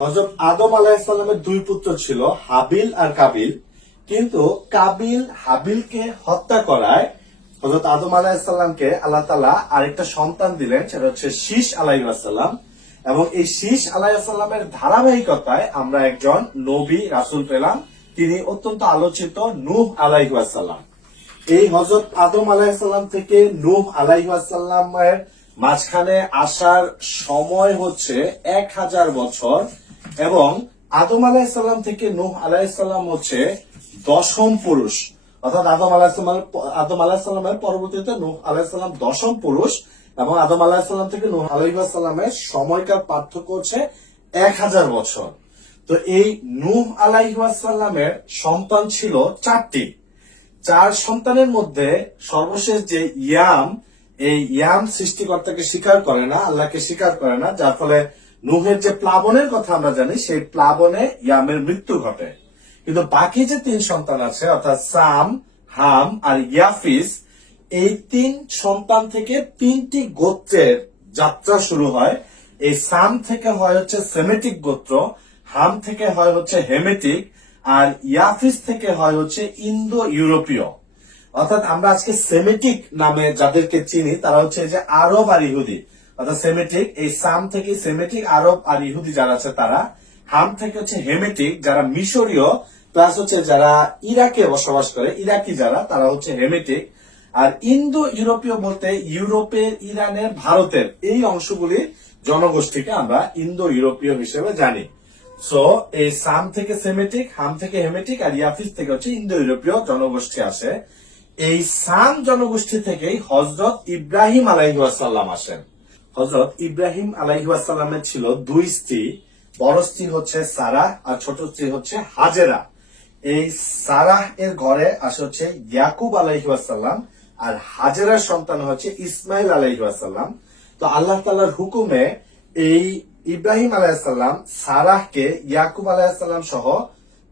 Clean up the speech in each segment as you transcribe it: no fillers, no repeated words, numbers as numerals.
হযরত আদম আলাইহিস সালামের দুই পুত্র ছিল, হাবিল আর কাবিল। কিন্তু কাবিল হাবিলকে হত্যা করায় হযরত আদম আলাইহিস সালামকে আল্লাহ তাআলা আরেকটা সন্তান দিলেন, সেটা হচ্ছে শীস আলাইহিস সালাম। এবং এই শীস আলাইহিস সালামের ধারাবাহিকতায় আমরা একজন নবী রাসূল পেলাম, তিনি অত্যন্ত আলোচিত নূহ আলাইহিস সালাম। এই হযরত আদম আলাইহিস সালাম থেকে নূহ আলাইহিস সালামের মাঝখানে আসার সময় হচ্ছে 1000 বছর, এবং আদম আলাইহিস সালাম থেকে নূহ আলাইহিস সালাম হচ্ছে দশম পুরুষ। অর্থাৎ আদম আলাইহিস সালামের পরবর্তীতে নূহ আলাইহিস সালাম দশম পুরুষ, এবং আদম আলাইহিস সালাম থেকে নূহ আলাইহিস সালামের সময়কার পার্থক্য হচ্ছে 1000 বছর। তো এই নূহ আলাইহিস সালামের সন্তান ছিল 4টি। 4 সন্তানের মধ্যে সর্বশেষ যে ইয়াম, এই ইয়াম সৃষ্টিকর্তাকে স্বীকার করে না, আল্লাহকে স্বীকার করে না, যার ফলে নূহের যে প্লাবনের কথা আমরা জানি, সেই প্লাবনে ইয়ামের মৃত্যু ঘটে। কিন্তু বাকি যে 3 সন্তান আছে, অর্থাৎ সাম, হাম আর ইয়াফিস, এই 3 সন্তান থেকে 3টি গোত্রের যাত্রা শুরু হয়। এই সাম থেকে হয় হচ্ছে সেমেটিক গোত্র, হাম থেকে হয় হচ্ছে হেমেটিক, আর ইয়াফিস থেকে হয় হচ্ছে ইন্দো ইউরোপীয়। অর্থাৎ আমরা আজকে সেমেটিক নামে যাদেরকে চিনি তারা হচ্ছে যে আরব আর ইহুদি। অর্থাৎ সেমেটিক, এই সাম থেকে সেমেটিক, আরব আর ইহুদি যারা আছে তারা। হাম থেকে হচ্ছে হেমেটিক, যারা মিশরীয়, প্লাস হচ্ছে যারা ইরাকে বসবাস করে, ইরাকি যারা, তারা হচ্ছে হেমেটিক। আর ইন্দো ইউরোপীয় বলতে ইউরোপের, ইরানের, ভারতের এই অংশগুলির জনগোষ্ঠীকে আমরা ইন্দো ইউরোপীয় হিসেবে জানি। সো এই সাম থেকে সেমেটিক, হাম থেকে হেমেটিক, আর ইয়াফিস থেকে হচ্ছে ইন্দো ইউরোপীয় জনগোষ্ঠী আসে। এই সাম জনগোষ্ঠী থেকেই হযরত ইব্রাহিম আলাইহিস সালাম আসেন। হযরত ইব্রাহিম আলাইহিস সালামের ছিল 2 স্ত্রী। বড় স্ত্রী হচ্ছে সারাহ আর ছোট স্ত্রী হচ্ছে হাজেরা। এই সারাহ এর ঘরে আসে হচ্ছে ইয়াকুব আলাইহিস সালাম, আর হাজেরার সন্তান হচ্ছে ইসমাইল আলাইহিস সালাম। তো আল্লাহ তাআলার হুকুমে এই ইব্রাহিম আলাইহিস সালাম সারাহকে ইয়াকুব আলাইহিস সালাম সহ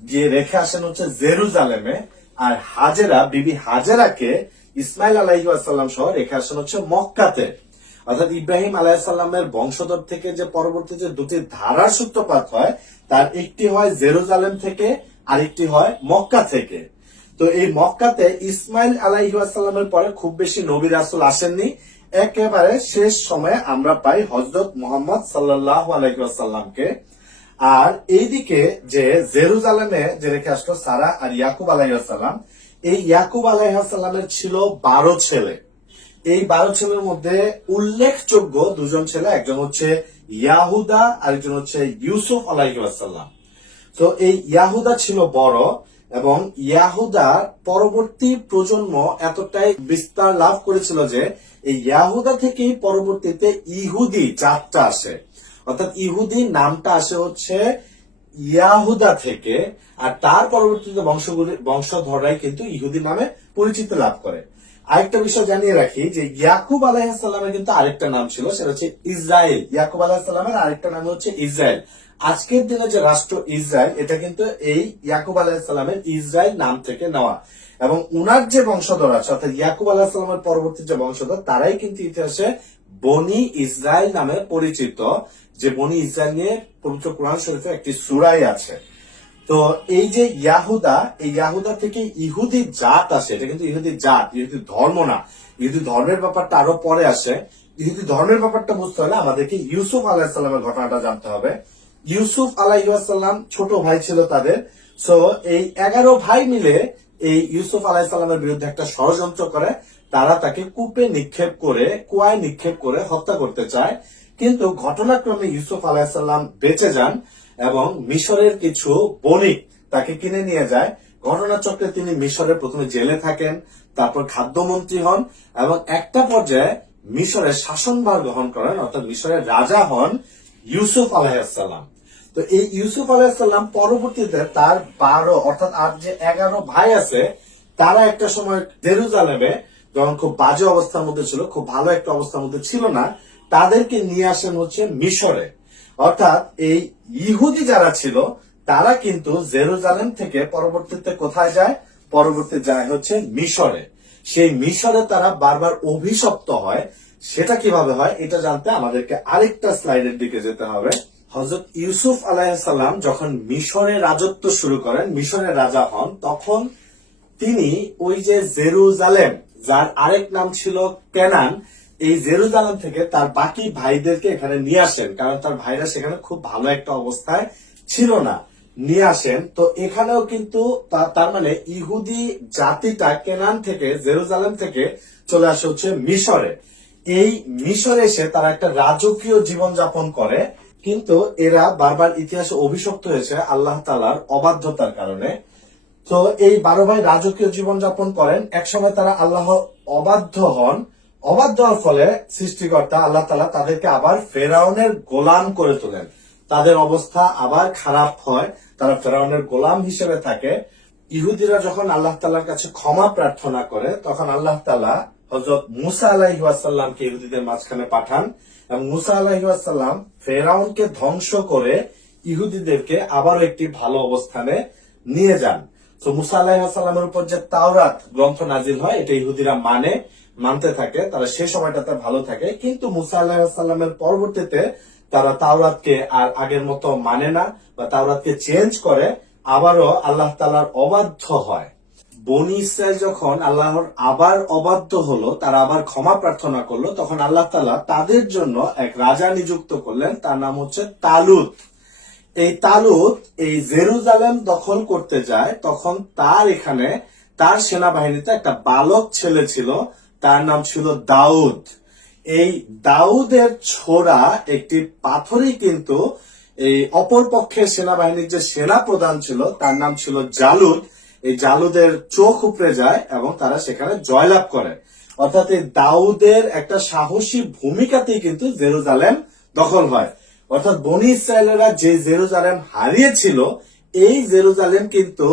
গিয়ে রেখে আসেন হচ্ছে জেরুজালেমে, আর হাজেরা, বিবি হাজেরাকে ইসমাইল আলাইহিস সালাম সহ রেখে আসেন হচ্ছে মক্কাতে। অর্থাৎ ইব্রাহিম আলাইহিস সালামের বংশধর থেকে যে পরবর্তীতে 2টি ধারার সূত্রপাত হয়, তার একটি হয় জেরুজালেম থেকে, আরেকটি হয় মক্কা থেকে। তো এই মক্কাতে ইসমাইল আলাইহিস সালামের পরে খুব বেশি নবী রাসূল আসেননি। একেবারে শেষ সময়ে আমরা পাই হযরত মুহাম্মদ সাল্লাল্লাহু আলাইহি ওয়াসাল্লামকে। আর এইদিকে যে জেরুজালেমে যে রেখে আসলো সারা আর ইয়াকুব আলাইহিস সালাম, এই ইয়াকুব আলাইহিস সালামের ছিল 12 ছেলে। এই 12 ছেলের মধ্যে উল্লেখযোগ্য 2 জন ছেলে, একজন হচ্ছে ইয়াহুদা, আরেকজন হচ্ছে ইউসুফ আলাইহিস সালাম। তো এই ইয়াহুদা ছিল বড়, এবং ইয়াহুদার পরবর্তী প্রজন্ম এতটাই বিস্তার লাভ করেছিল যে এই ইয়াহুদা থেকেই পরবর্তীতে ইহুদি জাতটা আসে। অর্থাৎ ইহুদি নামটা আসে হচ্ছে ইয়াহুদা থেকে, আর তার পরবর্তীতে বংশধররাই কিন্তু ইহুদি নামে পরিচিতি লাভ করে। আরেকটা বিষয় জানিয়ে রাখি যে ইয়াকুব আলাইহিস সালামের কিন্তু আরেকটা নাম ছিল, সেটা হচ্ছে ইসরায়েল। ইয়াকুব আলাইহিস সালামের আরেকটা নাম হচ্ছে ইসরায়েল। আজকের দিনে যে রাষ্ট্র ইসরায়েল, এটা কিন্তু এই ইয়াকুব আলাইহিস সালামের ইসরায়েল নাম থেকে নেওয়া। এবং উনার যে বংশধর আছে, অর্থাৎ ইয়াকুব আলাইহিস সালামের পরবর্তী যে বংশধর, তারাই কিন্তু ইতিহাসে বনি ইসরায়েল নামে পরিচিত। যে বনি ইসরায়েল নিয়ে পবিত্র কোরআন শরীফে একটি সূরাই আছে। তো এই যে ইয়াহুদা, এই ইয়াহুদা থেকে ইহুদি জাত আসে। এটা কিন্তু ইহুদি জাত, ইহুদি ধর্ম না। ইহুদি ধর্মের ব্যাপারটা আরো পরে আসে। ইহুদি ধর্মের ব্যাপারটা বুঝতে হলে আমাদেরকে ইউসুফ আলাইহিস সালামের ঘটনাটা জানতে হবে। ইউসুফ আলাইহিস সালাম ছোট ভাই ছিল তাদের। সো এই 11 ভাই মিলে এই ইউসুফ আলাইহিস সালামের বিরুদ্ধে একটা ষড়যন্ত্র করে। তারা তাকে কুয়ায় নিক্ষেপ করে হত্যা করতে চায়। কিন্তু ঘটনাক্রমে ইউসুফ আলাইহিস সালাম বেঁচে যান, এবং মিশরের কিছু বণিক তাকে কিনে নিয়ে যায়। ঘটনাচক্রে তিনি মিশরের প্রথমে জেলে থাকেন, তারপর খাদ্যমন্ত্রী হন, এবং একটা পর্যায়ে মিশরের শাসনভার গ্রহণ করেন, অর্থাৎ মিশরের রাজা হন ইউসুফ আলাইহিস সালাম। তো এই ইউসুফ আলাইহিস সালাম পরবর্তীতে তার 12 অর্থাৎ আর যে 11 ভাই আছে, তারা একটা সময় জেরুজালেমে যখন খুব বাজে অবস্থার মধ্যে ছিল, খুব ভালো একটা অবস্থার মধ্যে ছিল না, তাদেরকে নিয়ে আসেন হচ্ছে মিশরে। অর্থাৎ এই ইহুদি যারা ছিল তারা কিন্তু জেরুজালেম থেকে পরবর্তীতে কোথায় যায়? পরবর্তী যায় হচ্ছে মিশরে। সেই মিশরে তারা বারবার অভিশপ্ত হয়। সেটা কিভাবে হয় এটা জানতে আমাদেরকে আরেকটা স্লাইডের দিকে যেতে হবে। হযরত ইউসুফ আলাইহিসসালাম যখন মিশরে রাজত্ব শুরু করেন, মিশরের রাজা হন, তখন তিনি ওই যে জেরুজালেম, যার আরেক নাম ছিল কেনান, এই জেরুজালেম থেকে তার বাকি ভাইদেরকে এখানে নিয়ে আসেন, কারণ তার ভাইরা সেখানে খুব ভালো একটা অবস্থায় ছিল না, নিয়ে আসেন। তো এখানেও কিন্তু তার মানে ইহুদি জাতিটা কেনান থেকে, জেরুজালেম থেকে চলে আসে হচ্ছে মিশরে। এই মিশরে এসে তারা একটা রাজকীয় জীবন যাপন করে, কিন্তু এরা বারবার ইতিহাসে অভিশপ্ত হয়েছে আল্লাহ তাআলার অবাধ্যতার কারণে। তো এই 12 ভাই রাজকীয় জীবন যাপন করেন, একসময় তারা আল্লাহ অবাধ্য হন। অবাধ্য হওয়ার ফলে সৃষ্টিকর্তা আল্লাহ তাআলা তাদেরকে আবার ফেরাউনের গোলাম করে তোলেন। তাদের অবস্থা আবার খারাপ হয়, তারা ফেরাউনের গোলাম হিসেবে থাকে। ইহুদিরা যখন আল্লাহ তাআলার কাছে ক্ষমা প্রার্থনা করে, তখন আল্লাহ তাআলা হযরত মুসা আলাইহিস সালামকে ইহুদিদের মাঝখানে পাঠান, এবং মুসা আলাইহিস সালাম ফেরাউনকে ধ্বংস করে ইহুদিদেরকে আবারও একটি ভালো অবস্থানে নিয়ে যান। তো মুসা আলাইহিস সালামের উপর যে তাওরাত গ্রন্থ নাজিল হয়, এটা ইহুদিরা মানতে থাকে, তারা সে সময়টাতে ভালো থাকে। কিন্তু মুসা আলাইহিস সালামের পরবর্তীতে তারা তাওরাতকে আর আগের মতো মানে না, বা তাওরাতকে চেঞ্জ করে, আবারও আল্লাহ তাআলার অবাধ্য হয়। বনি ইসরাইল যখন আল্লাহর আবার অবাধ্য হলো, তারা আবার ক্ষমা প্রার্থনা করলো, তখন আল্লাহ তাআলা তাদের জন্য এক রাজা নিযুক্ত করলেন, তার নাম হচ্ছে তালুত। এই তালুত এই জেরুজালেম দখল করতে যায়, তখন তার সেনাবাহিনীতে একটা বালক ছেলে ছিল, তার নাম ছিল দাউদ। এই দাউদের ছোড়া একটি পাথরই কিন্তু এই অপর পক্ষের সেনাবাহিনীর যে সেনা প্রধান ছিল, তার নাম ছিল জালুদ, এই জালুদের চোখ উপড়ে যায় এবং তারা সেখানে জয়লাভ করে। অর্থাৎ এই দাউদের একটা সাহসী ভূমিকাতেই কিন্তু জেরুজালেম দখল হয়। অর্থাৎ বনি ইসরায়েলেরা যে জেরুজালেম হারিয়েছিল, এই জেরুজালেম কিন্তু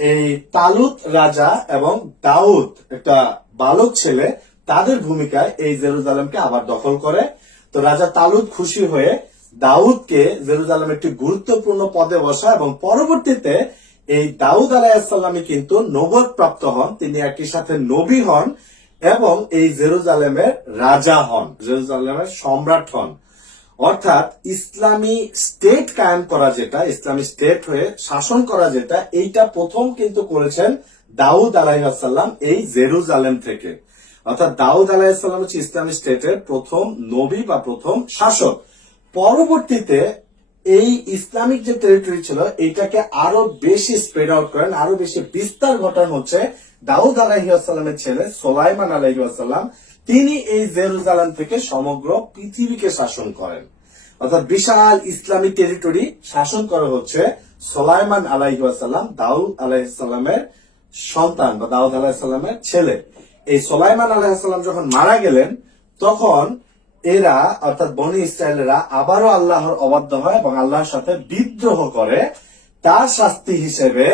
এই তালুত রাজা এবং দাউদ একটা বালক ছেলে, তাদের ভূমিকায় এই জেরুজালেমকে আবার দখল করে। তো রাজা তালুত খুশি হয়ে দাউদকে জেরুজালেম একটি গুরুত্বপূর্ণ পদে বসা, এবং পরবর্তীতে এই দাউদ আলাইহিসসালামই কিন্তু নবুয়ত প্রাপ্ত হন, তিনি একই সাথে নবী হন এবং এই জেরুজালেমের রাজা হন, জেরুজালেমের সম্রাট হন। অর্থাৎ ইসলামী স্টেট কায়েম করা, যেটা ইসলামী স্টেট হয়ে শাসন করা, যেটা এইটা প্রথম কিন্তু করেছেন দাউদ আলাইহিসসালাম এই জেরুজালেম থেকে। অর্থাৎ দাউদ আলাইহিসসালাম হচ্ছে ইসলামী স্টেটের প্রথম নবী বা প্রথম শাসক। পরবর্তীতে এই ইসলামিক যে টেরিটরি ছিল, এইটাকে আরো বেশি স্প্রেড আউট করেন, আরো বেশি বিস্তার ঘটান হচ্ছে দাউদ আলাইহিসসালামের ছেলে সুলাইমান আলাইহিসসালাম। তিনি এই জেরুজালেম থেকে সমগ্র পৃথিবীকে শাসন করেন। অর্থাৎ বিশাল ইসলামিক টেরিটরি শাসন করা হচ্ছে সুলাইমান আলাইহিসসালাম, দাউদ আলাইহিসসালামের সন্তান বা দাউদ আলাইহিসসালামের ছেলে। এই সুলাইমান আলাইহিসসালাম যখন মারা গেলেন, তখন এরা অর্থাৎ বনি ইসরায়েলেরা আবারও আল্লাহর অবাধ্য হয় এবং আল্লাহর সাথে বিদ্রোহ করে। তার শাস্তি হিসেবে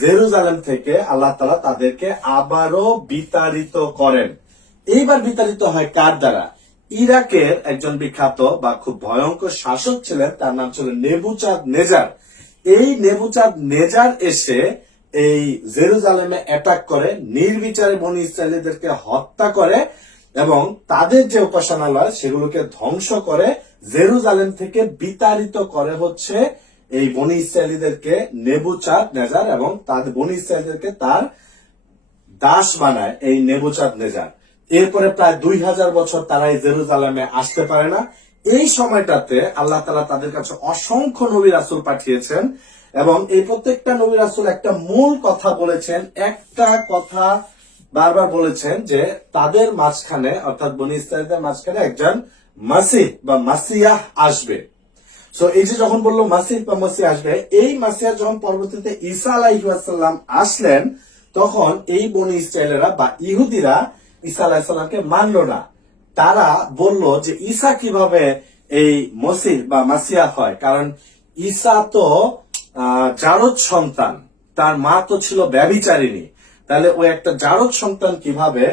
জেরুজালেম থেকে আল্লাহ তাআলা তাদেরকে আবারও বিতাড়িত করেন। এইবার বিতাড়িত হয় কার দ্বারা? ইরাকের একজন বিখ্যাত বা খুব ভয়ঙ্কর শাসক ছিলেন, তার নাম ছিল নেবুচাঁদ নেজার। এই নেবুচাঁদ নেজার এসে এই জেরুজালেমে অ্যাটাক করে, নির্বিচারে বনি ইসরায়েলীদেরকে হত্যা করে এবং তাদের যে উপাসনালয় সেগুলোকে ধ্বংস করে, জেরুজালেম থেকে বিতাড়িত করে হচ্ছে এই বনি ইসরায়েলীদেরকে নেবুচাঁদ নেজার, এবং তাদের বনি ইসরায়েলীদেরকে তার দাস বানায় এই নেবুচাঁদ নেজার। এরপরে প্রায় 2000 বছর তারা এই জেরুজালেমে আসতে পারে না। এই সময়টাতে আল্লাহ তাআলা তাদের কাছে অসংখ্য নবী রাসূল পাঠিয়েছেন, এবং এই প্রত্যেকটা নবী রাসূল একটা মূল কথা বলেছেন, একটা কথা বারবার বলেছেন যে তাদের মাঝখানে অর্থাৎ বনি ইসরায়েলদের মাঝখানে একজন মাসিহ বা মাসিয়াহ আসবে। সো এই যে যখন বললো মাসিহ বা মাসিহ আসবে, এই মাসিয়া যখন পরবর্তীতে ঈসা আলাইহিস সালাম আসলেন, তখন এই বনি ইসরায়েলেরা বা ইহুদিরা ঈসা আলাইহিস সালামকে মানলো না। তারা বলল যে ঈসা কিভাবে এই মসিহ বা মাসিয়া হয়, কারণ ঈসা তো জারদ সন্তান, তার মা তো ছিল ব্যভিচারিণী, তাহলে ওই একটা জারদ সন্তান কিভাবে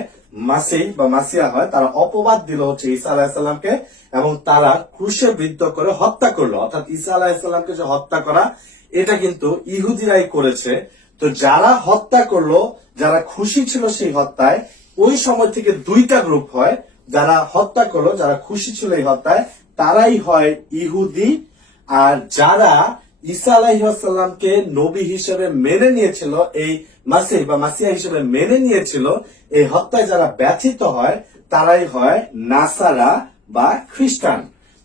মাসিহ বা মাসিয়া হয়। তারা অপবাদ দিল হচ্ছে ঈসা আলাইহিস সালামকে, এবং তারা ক্রুশে বিদ্ধ করে হত্যা করলো। অর্থাৎ ঈসা আলাইহিস সালামকে যে হত্যা করা, এটা কিন্তু ইহুদিরাই করেছে। তো যারা হত্যা করলো, যারা খুশি ছিল সেই হত্যায়, ওই সময় থেকে দুইটা গ্রুপ হয়। যারা হত্যা করলো, যারা খুশি ছিল এই হত্যায়, তারাই হয় ইহুদি, আর যারা ঈসা আলাইহিসসালামকে নবী হিসেবে মেনে নিয়েছিল, এই মাসিহ বা মাসিহা হিসেবে মেনে নিয়েছিল, এই হত্যায় যারা ব্যথিত হয় তারাই হয় নাসারা বা খ্রিস্টান।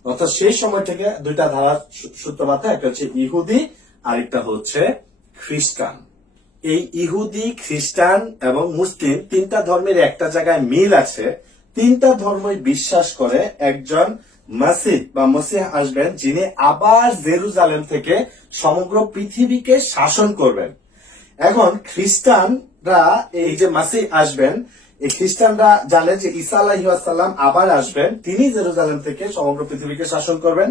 অর্থাৎ সেই সময় থেকে দুইটা ধারা সূত্রপাত, একটা হচ্ছে ইহুদি আর একটা হচ্ছে খ্রিস্টান। এই ইহুদি, খ্রিস্টান এবং মুসলিম তিনটা ধর্মের একটা জায়গায় মিল আছে। তিনটা ধর্মই বিশ্বাস করে একজন মাসিহ বা মসিহ আসবেন, যিনি আবার জেরুজালেম থেকে সমগ্র পৃথিবীকে শাসন করবেন। এখন খ্রিস্টানরা এই যে মাসিহ আসবেন, এই খ্রিস্টানরা জানে যে ঈসা আলাইহিসসালাম আবার আসবেন, তিনি জেরুজালেম থেকে সমগ্র পৃথিবীকে শাসন করবেন।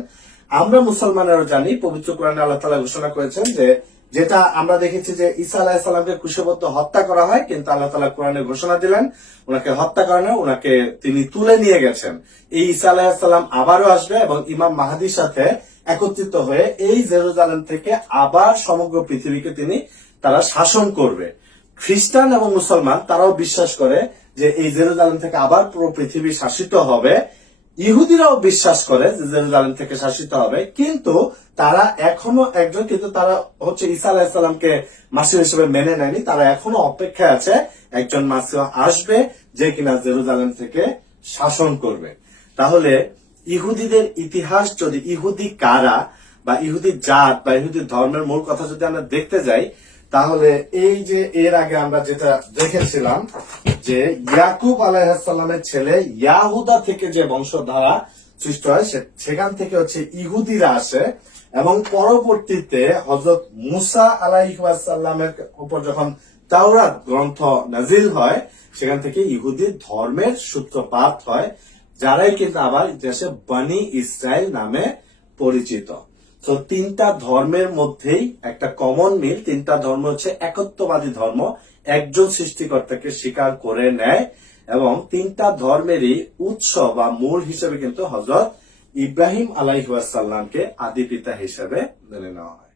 আমরা মুসলমানেরও জানি, পবিত্র কোরআনে আল্লাহ তাআলা ঘোষণা করেছেন যে, যেটা আমরা দেখেছি যে ঈসা আলাইহিসসালামকে ক্রুশবিদ্ধ হত্যা করা হয়, কিন্তু আল্লাহ তাআলা কোরআনে ঘোষণা দিলেন ওনাকে হত্যা করেন না, ওনাকে তিনি তুলে নিয়ে গেছেন। এই ঈসা আলাইহিসসালাম আবারও আসবে এবং ইমাম মাহদির সাথে একত্রিত হয়ে এই জেরুজালেম থেকে আবার সমগ্র পৃথিবীকে তারা শাসন করবে। খ্রিস্টান এবং মুসলমান তারাও বিশ্বাস করে যে এই জেরুজালেম থেকে আবার পুরো পৃথিবী শাসিত হবে। ইহুদিরাও বিশ্বাস করে যে জেরুজালেম থেকে শাসিত হবে, কিন্তু তারা এখনো একজন, কিন্তু তারা হচ্ছে ঈসা আলাইহিসসালামকে মাসিহ হিসেবে মেনে নেয়নি। তারা এখনো অপেক্ষায় আছে একজন মাসিহ আসবে যে কিনা জেরুজালেম থেকে শাসন করবে। তাহলে ইহুদিদের ইতিহাস, যদি ইহুদি কারা বা ইহুদি জাত বা ইহুদি ধর্মের মূল কথা যদি আমরা দেখতে যাই, তাহলে এই যে এর আগে আমরা যেটা দেখেছিলাম যে ইয়াকুব আলাইহিসসালামের ছেলে ইয়াহুদা থেকে যে বংশধারা সৃষ্টি হয়, সেখান থেকে হচ্ছে ইহুদিরা আসে এবং পরবর্তীতে হযরত মুসা আলাইহিসসালামের উপর যখন তাওরাত গ্রন্থ নাজিল হয়, সেখান থেকে ইহুদি ধর্মের সূত্রপাত হয়, যারাই কিন্তু আবার ইতিহাসে বনি ইসরায়েল নামে পরিচিত। তো তিনটা ধর্মের মধ্যেই একটা কমন মিল, তিনটা ধর্ম হচ্ছে একত্ববাদী ধর্ম, একজন সৃষ্টিকর্তাকে স্বীকার করে নেয় এবং তিনটা ধর্মেরই উৎস বা মূল হিসেবে কিন্তু হযরত ইব্রাহিম আলাইহিসসালামকে আদি পিতা হিসেবে মেনে নেওয়া হয়।